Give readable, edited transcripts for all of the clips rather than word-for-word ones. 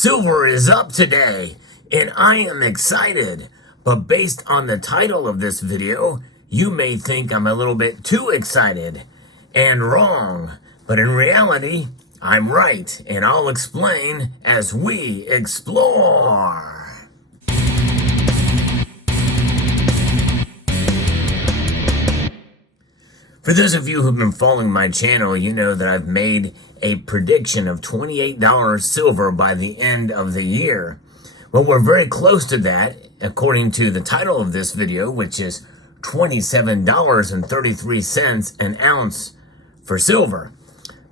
Silver is up today, and I am excited. But based on the title of this video, you may think I'm a little bit too excited and wrong. But in reality, I'm right, and I'll explain as we explore. For those of you who've been following my channel, you know that I've made a prediction of $28 silver by the end of the year. Well, we're very close to that, according to the title of this video, which is $27.33 an ounce for silver.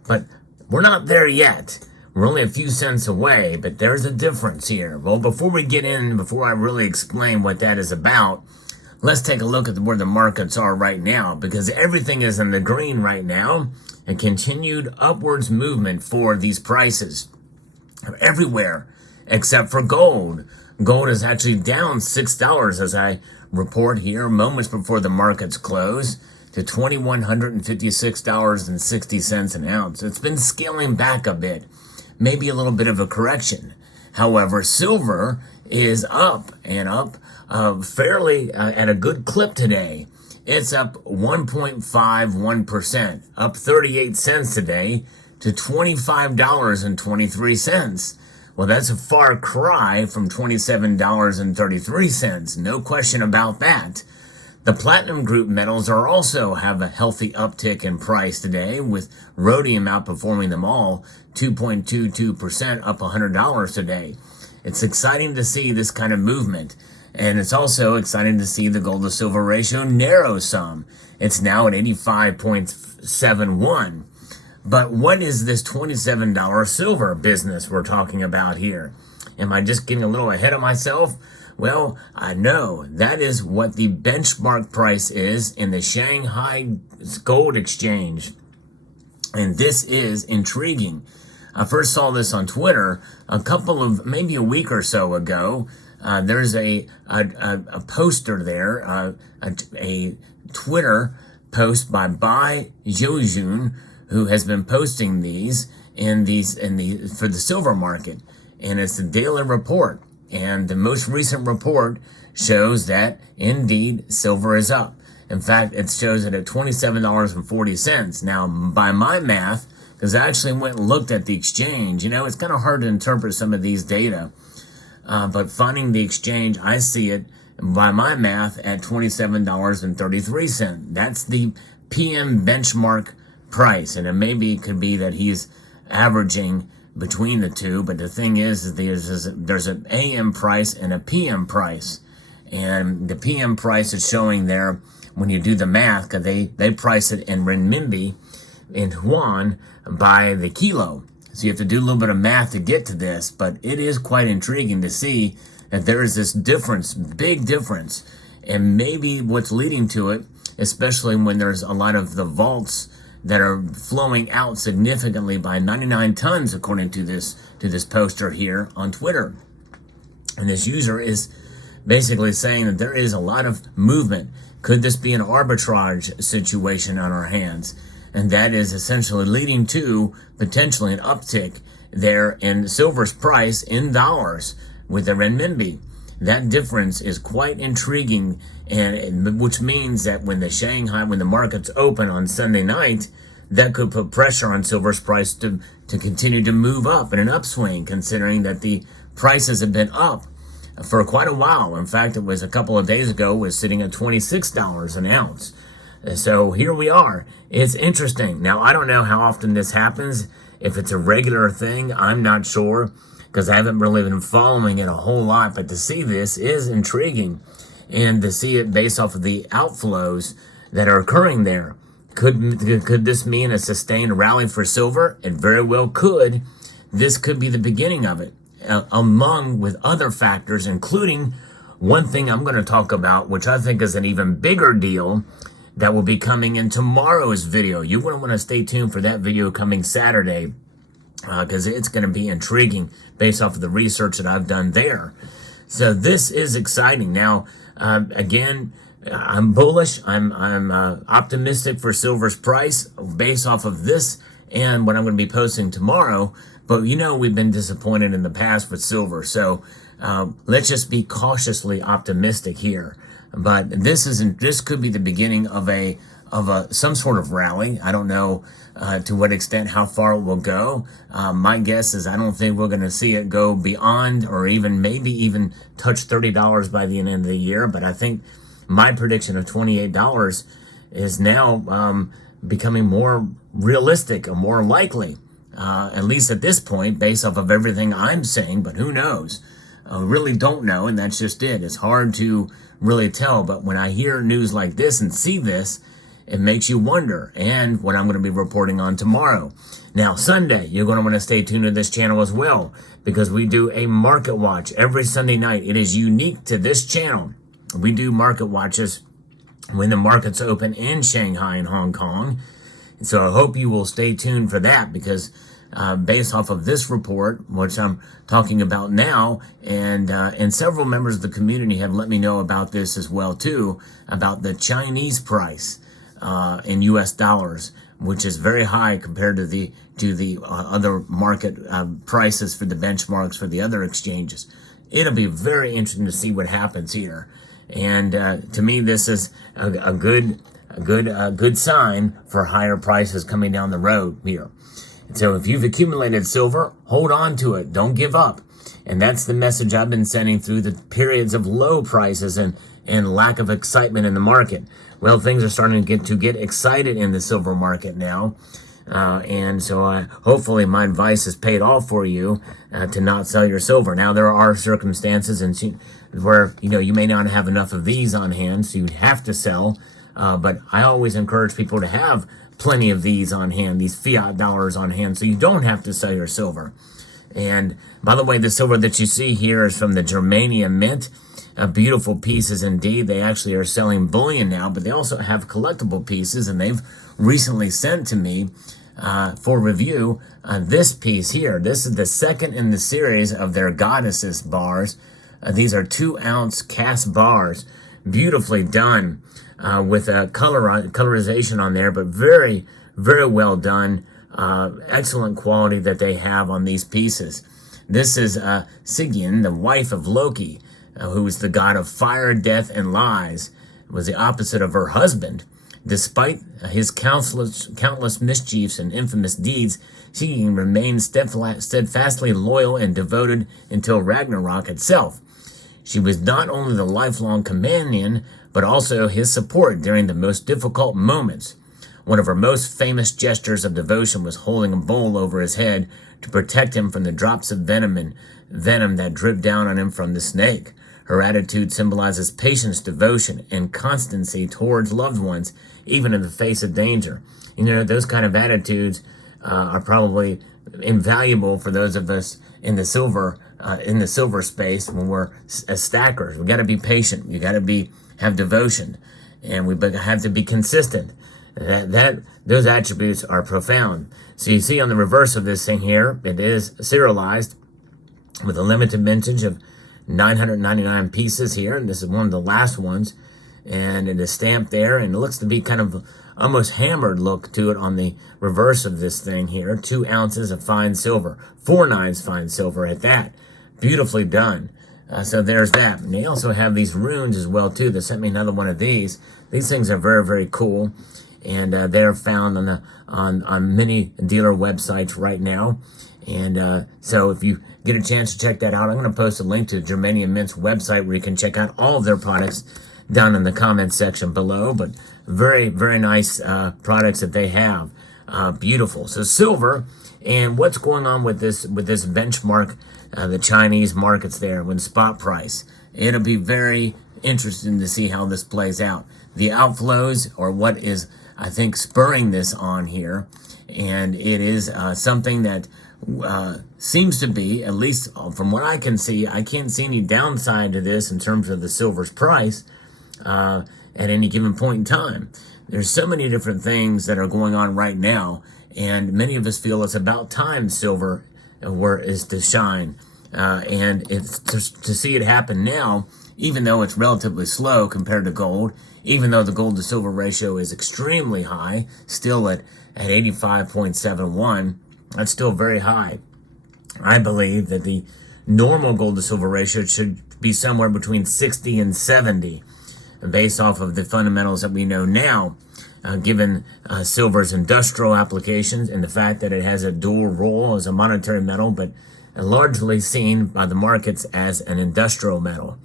But we're not there yet. We're only a few cents away, but there's a difference here. Well, before I really explain what that is about, let's take a look at where the markets are right now, because everything is in the green right now, and continued upwards movement for these prices everywhere except for gold. Gold is actually down $6 as I report here moments before the markets close to $2,156.60 an ounce. It's been scaling back a bit, maybe a little bit of a correction. However, silver is up and up fairly at a good clip today. It's up 1.51%, up 38 cents today to $25.23. Well, that's a far cry from $27.33. No question about that. The platinum group metals also have a healthy uptick in price today, with rhodium outperforming them all, 2.22%, up $100 today. It's exciting to see this kind of movement. And it's also exciting to see the gold to silver ratio narrow some. It's now at 85.71. But what is this $27 silver business we're talking about here? Am I just getting a little ahead of myself? Well, I know that is what the benchmark price is in the Shanghai Gold Exchange. And this is intriguing. I first saw this on Twitter maybe a week or so ago. There's a poster there, a Twitter post by Bai Zhojun, who has been posting these for the silver market, and it's the daily report. And the most recent report shows that indeed silver is up. In fact, it shows it at $27.40. Now, by my math, because I actually went and looked at the exchange, it's kind of hard to interpret some of these data. But finding the exchange, I see it, by my math, at $27.33. That's the PM benchmark price. And it could be that he's averaging between the two. But the thing is there's an AM price and a PM price. And the PM price is showing there when you do the math, because they price it in renminbi, in yuan, by the kilo. So you have to do a little bit of math to get to this, but it is quite intriguing to see that there is this difference, big difference, and maybe what's leading to it, especially when there's a lot of the vaults that are flowing out significantly by 99 tons, according to this poster here on Twitter. And this user is basically saying that there is a lot of movement. Could this be an arbitrage situation on our hands? And that is essentially leading to potentially an uptick there in silver's price in dollars with the renminbi. That difference is quite intriguing, and which means that when the markets open on Sunday night, that could put pressure on silver's price to continue to move up in an upswing, considering that the prices have been up for quite a while. In fact, it was a couple of days ago, was sitting at $26 an ounce. So here we are. It's interesting. Now, I don't know how often this happens. If it's a regular thing, I'm not sure, because I haven't really been following it a whole lot. But to see this is intriguing, and to see it based off of the outflows that are occurring there. Could this mean a sustained rally for silver? It very well could. This could be the beginning of it, along with other factors, including one thing I'm going to talk about, which I think is an even bigger deal, that will be coming in tomorrow's video. You're going to want to stay tuned for that video coming Saturday, because it's going to be intriguing based off of the research that I've done there. So this is exciting. Now, again, I'm bullish. I'm optimistic for silver's price based off of this and what I'm going to be posting tomorrow. But we've been disappointed in the past with silver. So let's just be cautiously optimistic here. But this could be the beginning of some sort of rally. I don't know to what extent, how far it will go. My guess is I don't think we're going to see it go beyond or maybe even touch $30 by the end of the year. But I think my prediction of $28 is now becoming more realistic or more likely, at least at this point, based off of everything I'm saying. But who knows? Really don't know, and that's just it. It's hard to really tell. But when I hear news like this and see this, it makes you wonder, and what I'm going to be reporting on tomorrow. Now, Sunday, you're going to want to stay tuned to this channel as well, because we do a market watch every Sunday night. It is unique to this channel. We do market watches when the markets open in Shanghai and Hong Kong. And so I hope you will stay tuned for that, because based off of this report, which I'm talking about now, and several members of the community have let me know about this as well too, about the Chinese price in U.S. dollars, which is very high compared to the other market prices for the benchmarks for the other exchanges. It'll be very interesting to see what happens here, and to me, this is a good sign for higher prices coming down the road here. So if you've accumulated silver, hold on to it. Don't give up. And that's the message I've been sending through the periods of low prices and lack of excitement in the market. Well, things are starting to get excited in the silver market now. And so hopefully my advice has paid off for you to not sell your silver. Now, there are circumstances where you may not have enough of these on hand, so you'd have to sell. But I always encourage people to have plenty of these on hand, these fiat dollars on hand, so you don't have to sell your silver. And by the way, the silver that you see here is from the Germania Mint. Beautiful pieces indeed. They actually are selling bullion now, but they also have collectible pieces, and they've recently sent to me for review this piece here. This is the second in the series of their goddesses bars. These are 2-ounce cast bars, beautifully done, with a colorization on there, but very, very well done. Excellent quality that they have on these pieces. This is Sigyn, the wife of Loki, who is the god of fire, death, and lies, was the opposite of her husband. Despite his countless mischiefs and infamous deeds, Sigyn remained steadfastly loyal and devoted until Ragnarok itself. She was not only the lifelong companion, but also his support during the most difficult moments. One of her most famous gestures of devotion was holding a bowl over his head to protect him from the drops of venom that dripped down on him from the snake. Her attitude symbolizes patience, devotion, and constancy towards loved ones, even in the face of danger. Those kind of attitudes are probably invaluable for those of us in the silver space when we're as stackers. We got to be patient. You got to have devotion, and we have to be consistent. Those attributes are profound. So you see on the reverse of this thing here, it is serialized with a limited vintage of 999 pieces here, and this is one of the last ones, and it is stamped there, and it looks to be kind of almost hammered look to it on the reverse of this thing here. 2 ounces of fine silver, 4 nines fine silver at that. Beautifully done. So there's that. And they also have these runes as well too. They sent me another one of these. These things are very, very cool, and they're found on many dealer websites right now. And so if you get a chance to check that out, I'm going to post a link to Germania Mint's website where you can check out all of their products down in the comments section below. But very, very nice products that they have. Beautiful. So silver, and what's going on with this benchmark, the Chinese markets there, when spot price. It'll be very interesting to see how this plays out. The outflows are what is, I think, spurring this on here. And it is something that seems to be, at least from what I can see, I can't see any downside to this in terms of the silver's price at any given point in time. There's so many different things that are going on right now, and many of us feel it's about time silver is to shine. And it's to see it happen now, even though it's relatively slow compared to gold, even though the gold to silver ratio is extremely high, still at 85.71, that's still very high. I believe that the normal gold to silver ratio should be somewhere between 60 and 70, based off of the fundamentals that we know now, given silver's industrial applications and the fact that it has a dual role as a monetary metal, but largely seen by the markets as an industrial metal.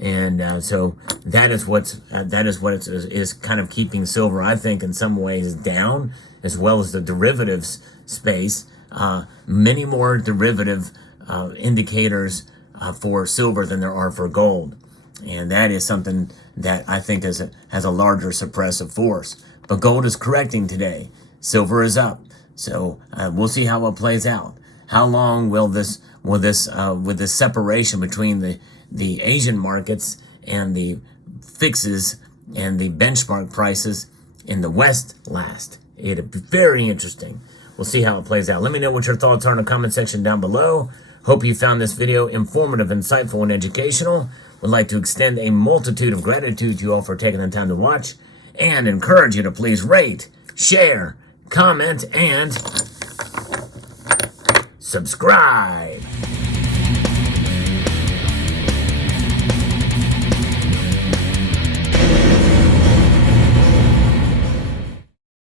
And so that is what is kind of keeping silver, I think, in some ways down, as well as the derivatives space. Many more derivative indicators for silver than there are for gold. And that is something that I think has a larger suppressive force. But gold is correcting today. Silver is up. So we'll see how it plays out. How long will this separation between the Asian markets and the fixes and the benchmark prices in the West last? It'll be very interesting. We'll see how it plays out. Let me know what your thoughts are in the comment section down below. Hope you found this video informative, insightful, and educational. Would like to extend a multitude of gratitude to you all for taking the time to watch, and encourage you to please rate, share, comment, and subscribe.